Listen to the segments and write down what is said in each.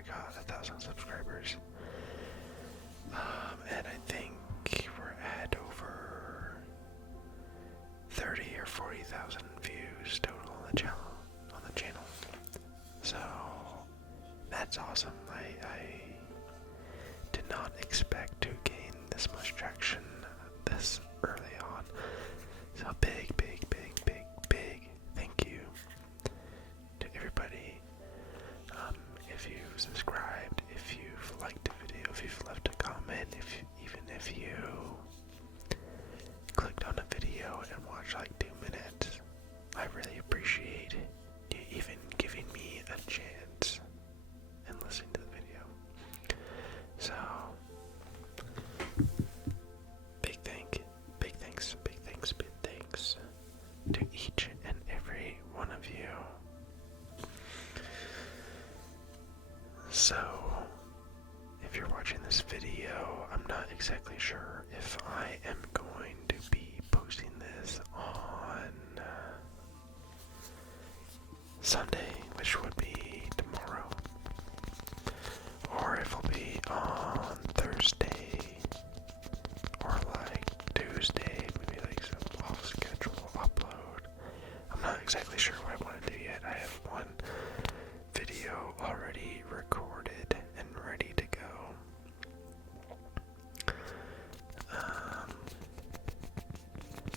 I got 1,000 subscribers. And I think we're at over 30 or 40,000 views total on the channel. So that's awesome. I did not expect to gain this much traction this early on. So big thank you to everybody. If you've subscribed, if you've liked the video, if you've left a comment, even if you clicked on a video and watched like 2 minutes, I really appreciate you even giving me a chance and listening to the video. So big thanks to each and every one of you. So, if you're watching this video, I'm not exactly sure if I am going to be posting this on Sunday, which would be tomorrow, or if it'll be on Thursday, or like Tuesday, maybe like some off-schedule upload. I'm not exactly sure what I want to do yet. I have one video already recorded and ready to go.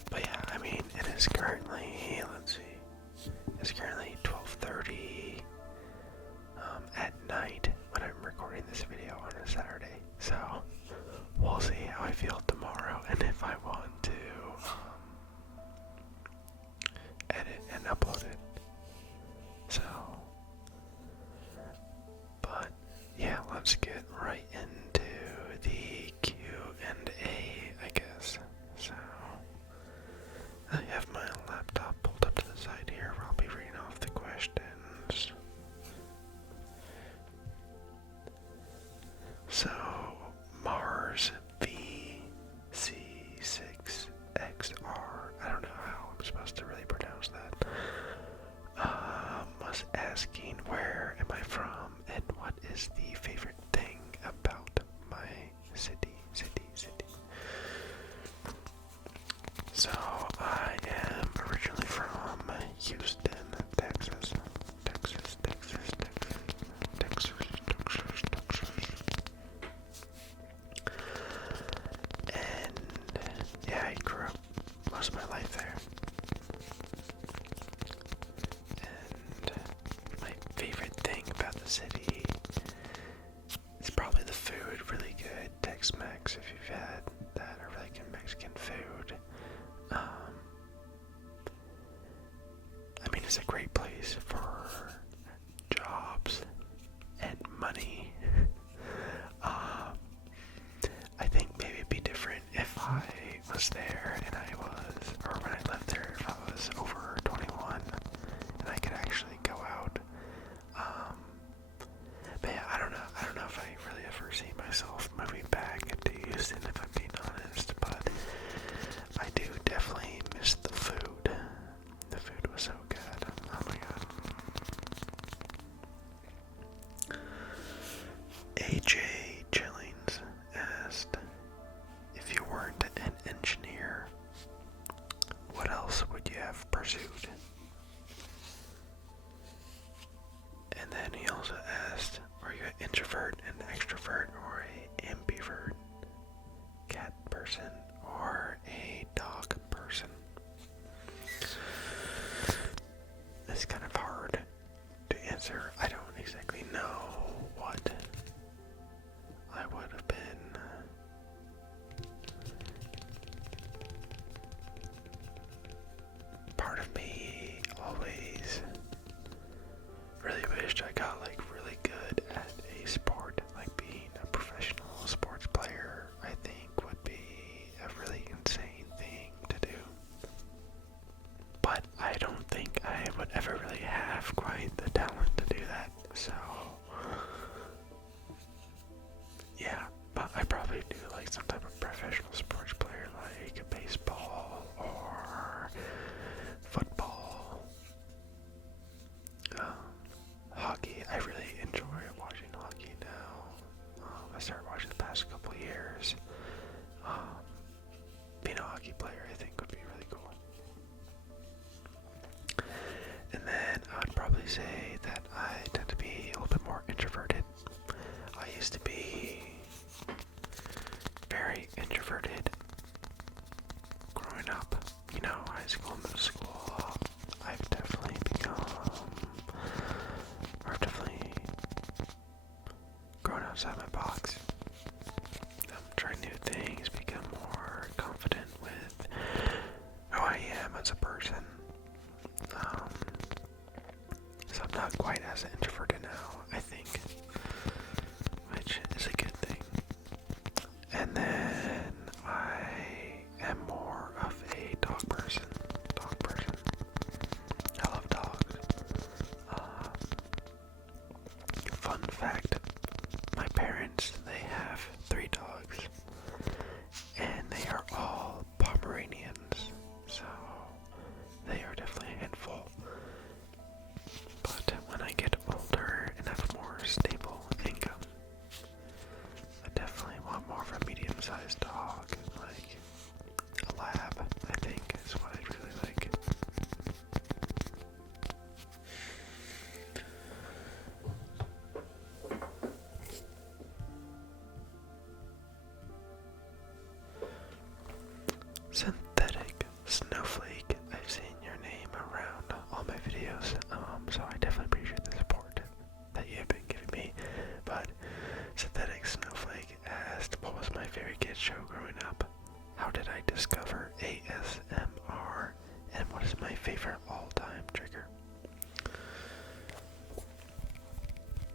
But yeah, I mean, it is currently, it's currently 12:30 at night when I'm recording this video on a Saturday. So we'll see how I feel tomorrow and if I want to edit and upload it. So, but yeah, let's get right into the Q&A, I guess. So, I have my laptop pulled up to the side here where I'll be reading off the questions. So, Mars VC6XR, I don't know how I'm supposed to really pronounce that, was asking where am I from and what is the favorite thing about my city. So I am originally from Houston, Texas. And yeah, I grew up most of my life there. And my favorite thing about the city is probably the food, really good Tex-Mex if you've had that, or really good Mexican food. I mean, it's a great place for jobs and money. I think maybe it'd be different if I was there and or when I lived there, if I was over 21 and I could actually go out. But yeah, I don't know if I really ever see myself moving back to Houston, if I'm being honest, but I do definitely miss the food. The food was so good. Oh my god. AJ Chillings asked, if you weren't an engineer, what else would you have pursued? And then he also asked, are you an introvert, an extrovert, or an ambivert? Cat person or a dog person? It's kind of hard to answer. I don't exactly know what I would have been. Part of me always really wished I got like really good at a sport. outside my box. Try new things, become more confident with who I am as a person. So I'm not quite as introverted now, I think, which is a good thing. And then I am more of a dog person. I love dogs. Fun fact, my parents, they have 3 dogs, and they are all Pomeranians, so they are definitely a handful. But when I get older and have more stable income, I definitely want more of a medium-sized dog, like a lab, I think, is what I'd really like. Synthetic Snowflake, I've seen your name around all my videos, so I definitely appreciate the support that you have been giving me. But Synthetic Snowflake asked, what was my favorite kids show growing up? How did I discover ASMR? And what is my favorite all-time trigger?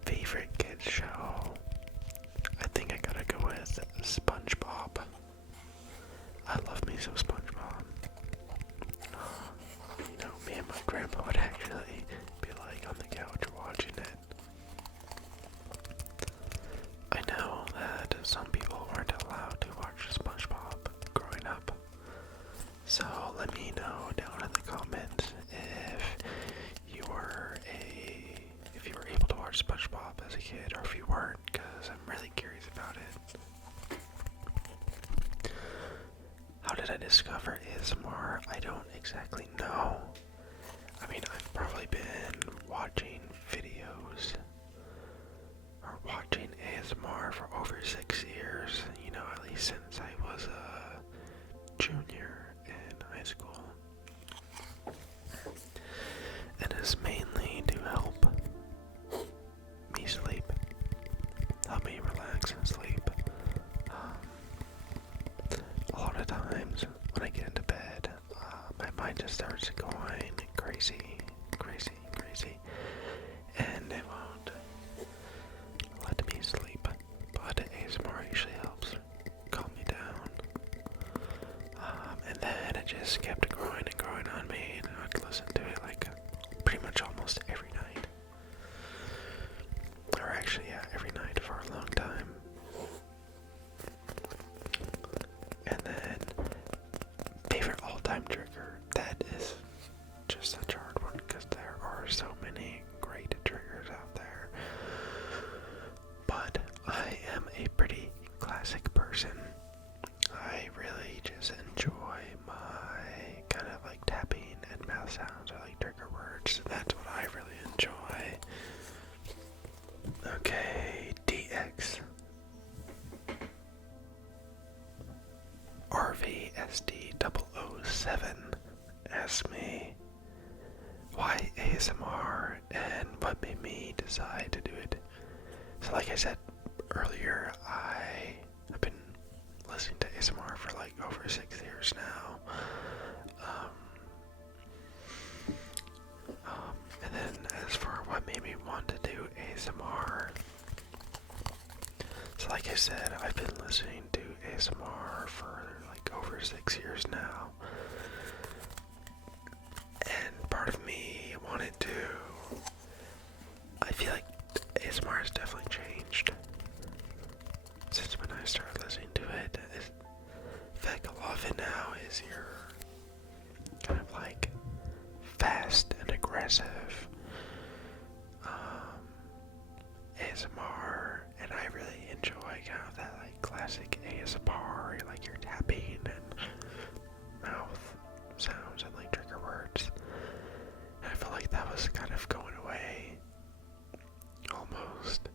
Favorite kids show? I think I gotta go with SpongeBob. I love me some SpongeBob. You know, me and my grandpa would actually be like on the couch watching it. I know that some people weren't allowed to watch SpongeBob growing up. So let me know down in the comments if you were able to watch SpongeBob as a kid, or if you weren't, because I'm really curious about it. How did I discover ASMR? I don't exactly know. I mean, I've probably been watching videos or watching ASMR for over 6 years, you know, at least since I was a junior in high school. And it's mainly to help me sleep, help me relax and sleep. A lot of times when I get into bed, my mind just starts going crazy, and it won't let me sleep. But ASMR usually helps calm me down. And then it just kept growing and growing on me, and I'd listen to it like pretty much almost every night. Or actually, yeah, every night for a long time. And then, favorite all-time trigger, that is just such a hard one because there are so many great triggers out there. But I am a pretty classic person. I really just enjoy my kind of like tapping and mouth sounds or like trigger words. That's what I really enjoy. Okay, DX. RVSD007 asked me why ASMR and what made me decide to do it. So like I said earlier, I have been listening to ASMR for like over 6 years now. And then as for what made me want to do ASMR, so like I said, I've been listening to ASMR for like over 6 years now. And part of me wanted to, I feel like ASMR has definitely changed since when I started listening to it. In fact, a lot of it now is your kind of like fast and aggressive ASMR, and I really enjoy kind of that like classic ASMR, like you're tapping and mouth sounds and like trigger words. And I feel like that was kind of going away almost.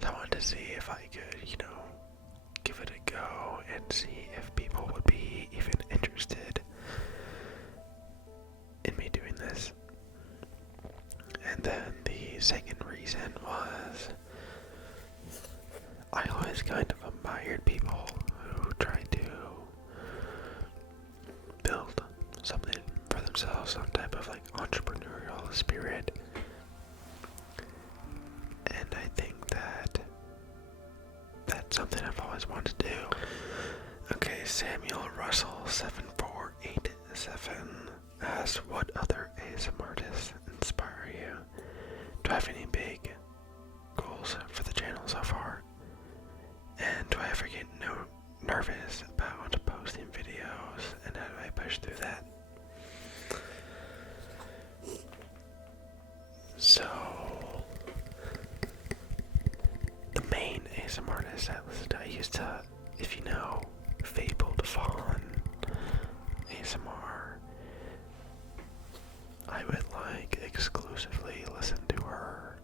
So I wanted to see if I could, you know, give it a go and see if people would be even interested in me doing this. And then the second reason was always kind of admired people who try to build something for themselves, some type of like entrepreneurial spirit. And I think that that's something I've always wanted to do. Okay, Samuel Russell 7487 asks, what other ASM artists inspire you? Do I have any big goals for the channel so far? And do I ever get nervous about posting videos, and how do I push through that? So, the main ASM artist I listen to, I used to, if you know, Fabled Fawn ASMR, I would like exclusively listen to her.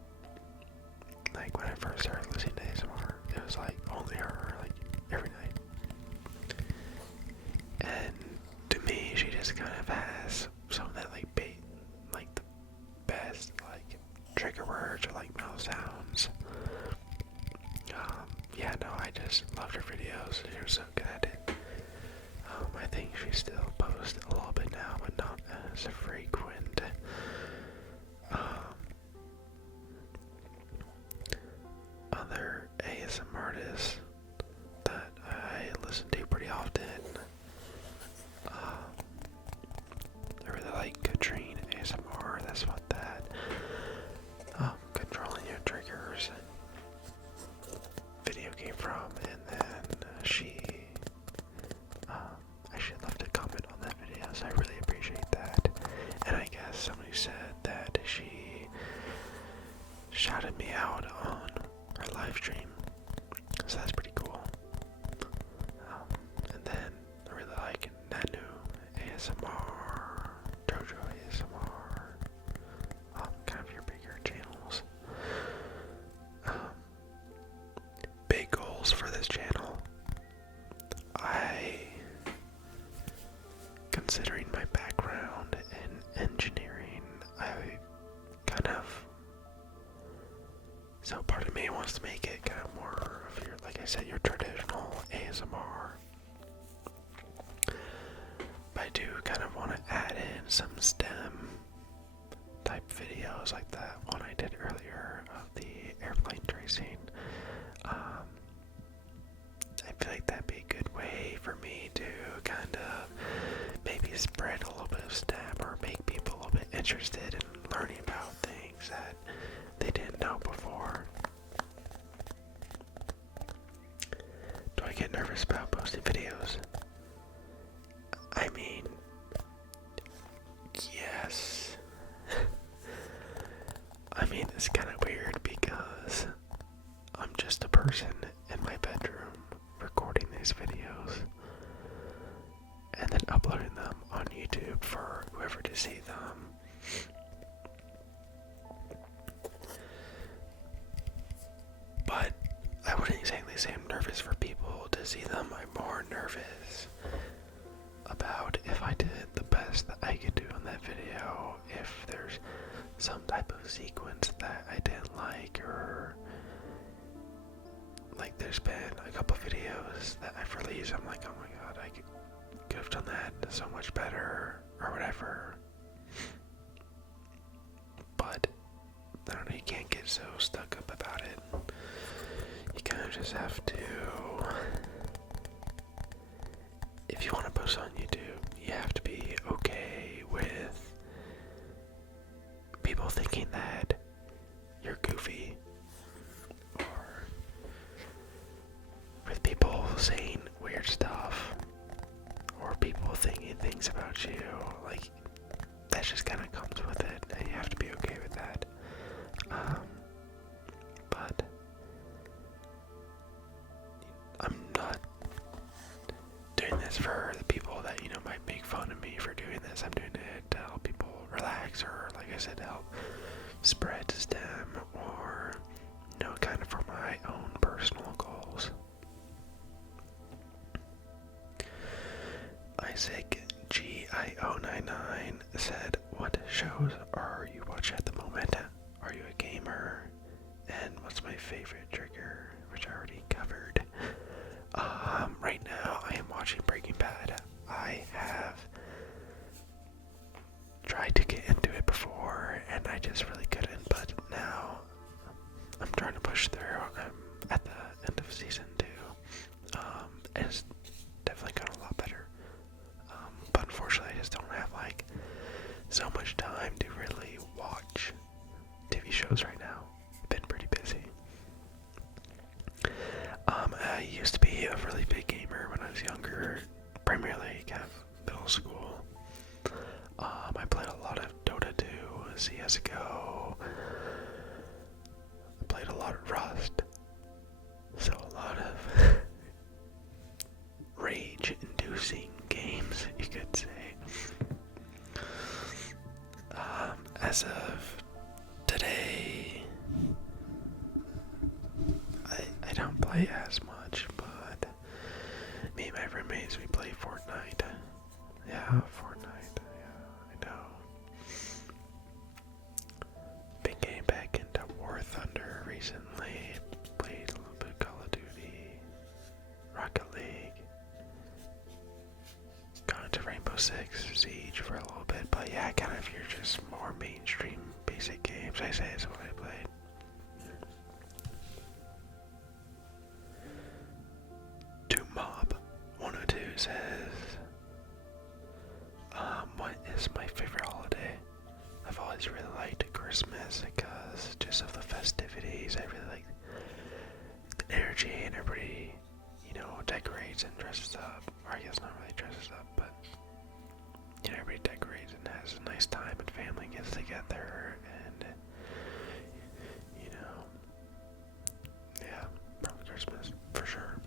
Like when I first started listening to ASMR, it was like only her, like every night. And to me, she just kind of has some of that like the best like trigger words or like mouth sounds. Yeah, no, I just loved her videos. She was so good at it. I think she still posts a little bit now, but not as frequent. Other ASM artists that I listen to pretty often. I really like Katrine ASMR. That's what that controlling your triggers video came from, and then she actually left a comment on that video, so I really appreciate that. And I guess somebody said that she shouted me out on her live stream, so that's pretty cool. And then I really like Nanu ASMR, Jojo ASMR, kind of your bigger channels. Big goals for this channel. Considering my background in engineering, so part of me wants to make it kind of more of your, like I said, your traditional ASMR. But I do kind of want to add in some STEM type videos like that one I did earlier of the airplane tracing. I feel like that'd be a good way for me to kind of maybe spread a little bit of STEM or make people a little bit interested in learning about things that they didn't know before. Do I get nervous about posting videos? I mean, yes. I mean, it's kind of weird because I'm just a person in my bedroom recording these videos and then uploading them on YouTube for whoever to see them. But I wouldn't exactly say I'm nervous for people to see them. I'm more nervous about if I did the best that I could do on that video, if there's some type of sequence that I didn't like, or like there's been a couple videos that I've released, I'm like, oh my god, I could have done that so much better, or whatever. But I don't know, you can't get so stuck up about it. You kind of just have to, if you want to post on YouTube, you have to be okay with people thinking that you're goofy, or with people saying weird stuff, or people thinking things about you. Like, that just kind of comes with it, and you have to be okay with that. But I'm not doing this for the people that, you know, might make fun of me for doing this. I'm doing it to help people relax, or like I said, to help spread STEM, or, you know, kind of for my own personal goals. Isaac GIO99 said, what shows are you watching at the moment? Are you a gamer? And what's my favorite trigger? Which I already covered. season 2. And it's definitely gotten a lot better. But unfortunately, I just don't have like so much time to really watch TV shows right now. I've been pretty busy. I used to be a really big gamer when I was younger, primarily kind of middle school. I played a lot of Dota 2, CSGO. I played a lot of Rust. So a lot of rage-inducing games, you could say. As of today, I don't play as much, but me and my roommates, we play Fortnite. Yeah, Fortnite. Yeah, I know. Been getting back into War Thunder recently. Played a little bit of Call of Duty, Rocket League. Gone into Rainbow Six Siege for a little bit, but yeah, kind of your just more mainstream basic games, I say is what I played. Mob 102 says, what is my favorite holiday? I've always really liked Christmas because just of the festivities. I really like the energy and everybody, decorates and dresses up. Or I guess not really dresses up, but everybody decorates and has a nice time and family gets together and yeah, probably Christmas for sure.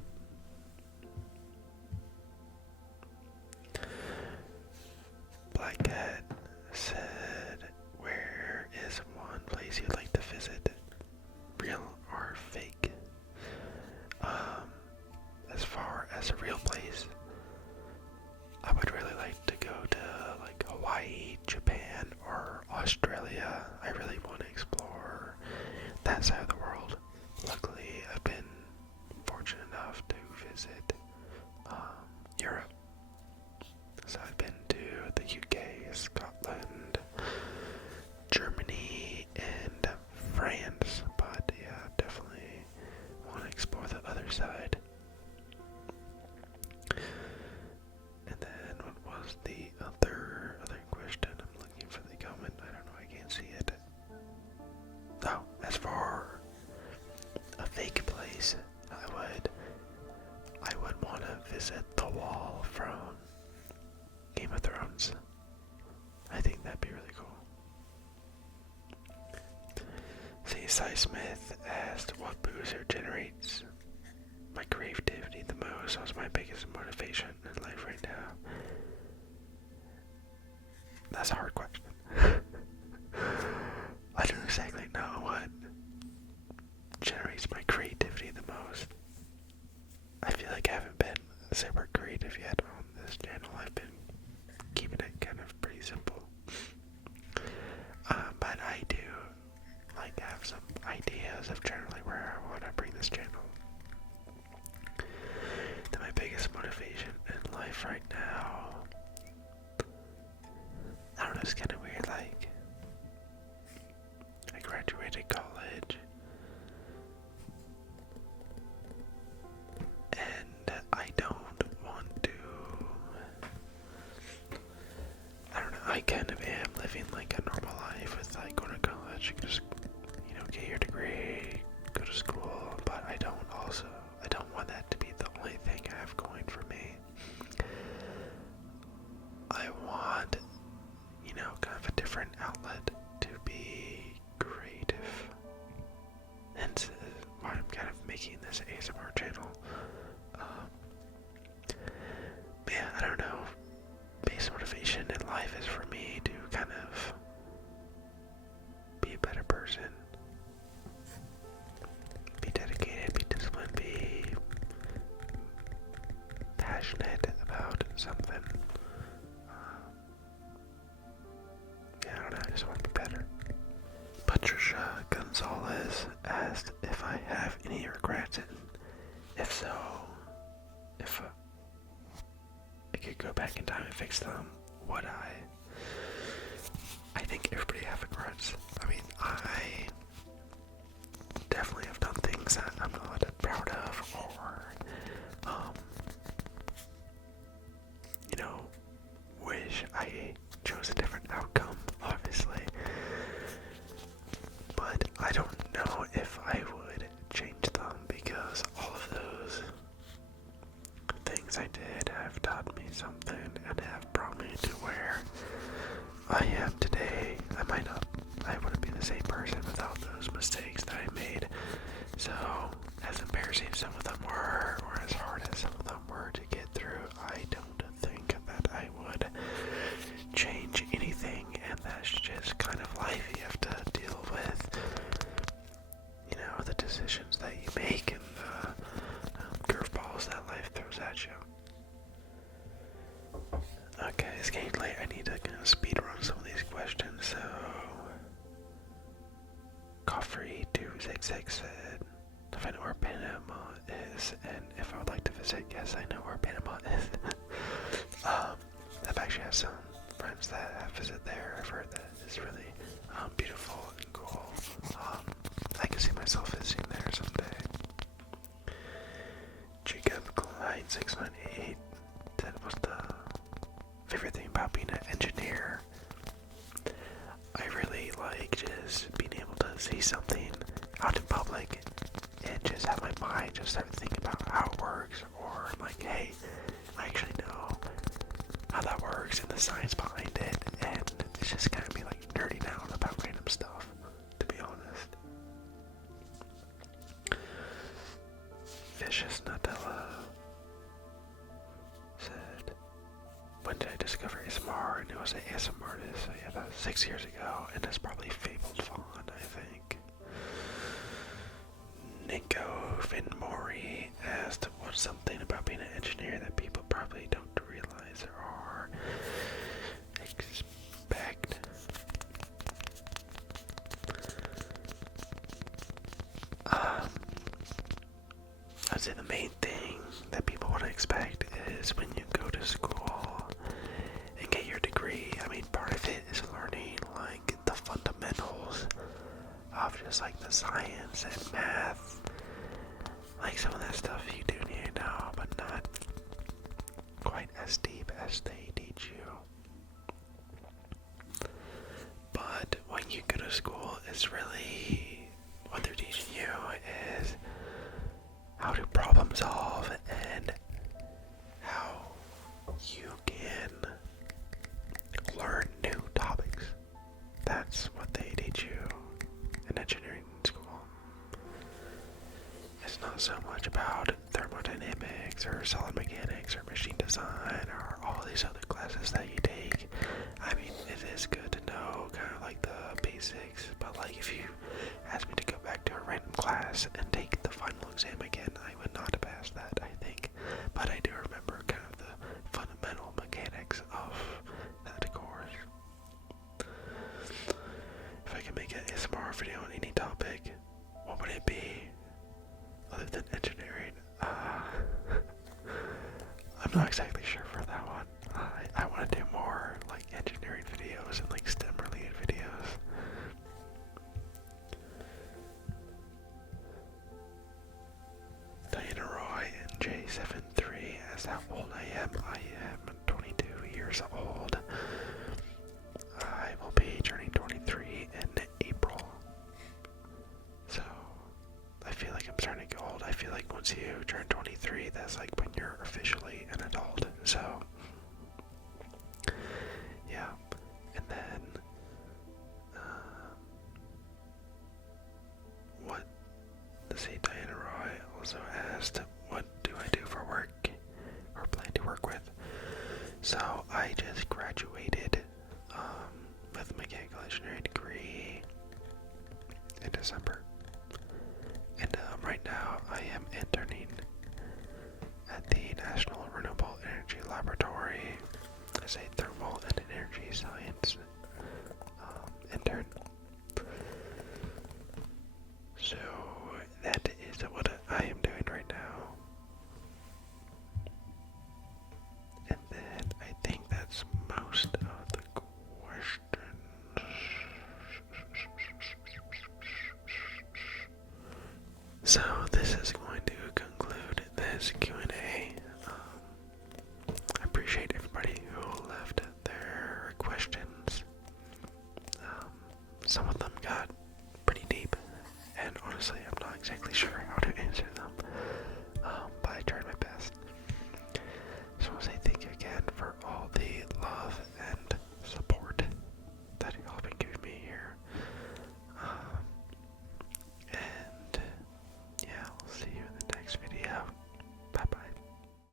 Black Cat said, where is one place you'd like to visit? Real or fake? As far as a real place, I would really like to go to like Hawaii, Japan, or Australia. I really want to explore that side of the world. Luckily, I've been fortunate enough to visit Europe. So I've been to the UK, Scotland, Germany, and France, but yeah, definitely want to explore the other side. And then what was the other question? I'm looking for the comment. I don't know, I can't see it. Oh, as for a fake place, I would want to visit the Wall from Game of Thrones. I think that'd be really cool. C. Smith asked what boozer generates my creativity the most. What's my biggest motivation in life right now? That's a hard question. I don't exactly know what generates my creativity the most. I feel like I haven't been super creative yet on this channel. I've been keeping it kind of pretty simple. But I do have some ideas of generally where I want to bring this channel. Then my biggest motivation in life right now, I don't know, it's kind of weird. I graduated college, and I don't want to. I don't know. I kind of am living like a normal life with going to college, just get your degree, go to school. But I don't want that to be the only thing I have going for me. I want, kind of a different outlet to be creative. Hence why I'm kind of making this ASMR channel. But yeah, I don't know. Base motivation in life is for me to kind of be a better person. Be dedicated, be disciplined, be passionate about something. Yeah, I don't know, I just want to be better. Patricia Gonzalez asked if I have any regrets, and if so, if I could go back in time and fix them, would I? I think everybody has regrets. I mean, I definitely have done things that I'm not proud of, know where Panama is, and if I would like to visit, yes, I know where Panama is. I've actually had some friends that have visited there. I've heard that it's really beautiful and cool. I can see myself visiting there someday. Jacob Klein 698 said, what's the favorite thing about being an engineer? I really like just being able to see something out in public and just have my mind just start thinking about how it works, or like, hey, I actually know how that works and the science behind it, and it's just kind of me like nerding out about random stuff, to be honest. Vicious Nutella said, when did I discover ASMR? And it was an ASMR artist, so yeah, about 6 years ago, and it's probably Fabled Fawn, I think. Nico Finmori asked, what's something about being an engineer that people probably don't realize or expect? I'd say the main thing that people would expect is when you go to school and get your degree, I mean, part of it is learning like the fundamentals of just like the science and math. Like some of that stuff you do need to know, but not quite as deep as they teach you. But when you go to school, it's really what they're teaching you is how to problem solve and how you can learn new topics. That's what they teach you in engineering school. It's not so much about thermodynamics or solid mechanics or machine design or all these other classes that you take. I mean, it is good to know kind of like the basics, but like if you asked me to go back to a random class and take the final exam again, I would not have passed that, I think. But I do remember kind of the fundamental mechanics of that course. If I could make an ASMR video on any topic, what would it be? Other than engineering, I'm not exactly sure for that one. I want to do more like engineering videos and like STEM related videos. Diana Roy and J73 asked how old I am. I am 22 years old. I will be turning 23 in April. So I feel like I'm starting to get old. I feel like once you turn 23, that's like when you're officially an adult. So, yeah. And then, let's see, Diana Roy also asked, what do I do for work, or plan to work with? So, I just graduated, with a mechanical engineering degree in December. And right now I am interning at the National Renewable Energy Laboratory as a thermal and energy science intern. So that is what I am doing right now. And then I think that's most of the questions. So this is going to conclude this Q&A. I appreciate everybody who left their questions. Some of them got pretty deep, and honestly I'm not exactly sure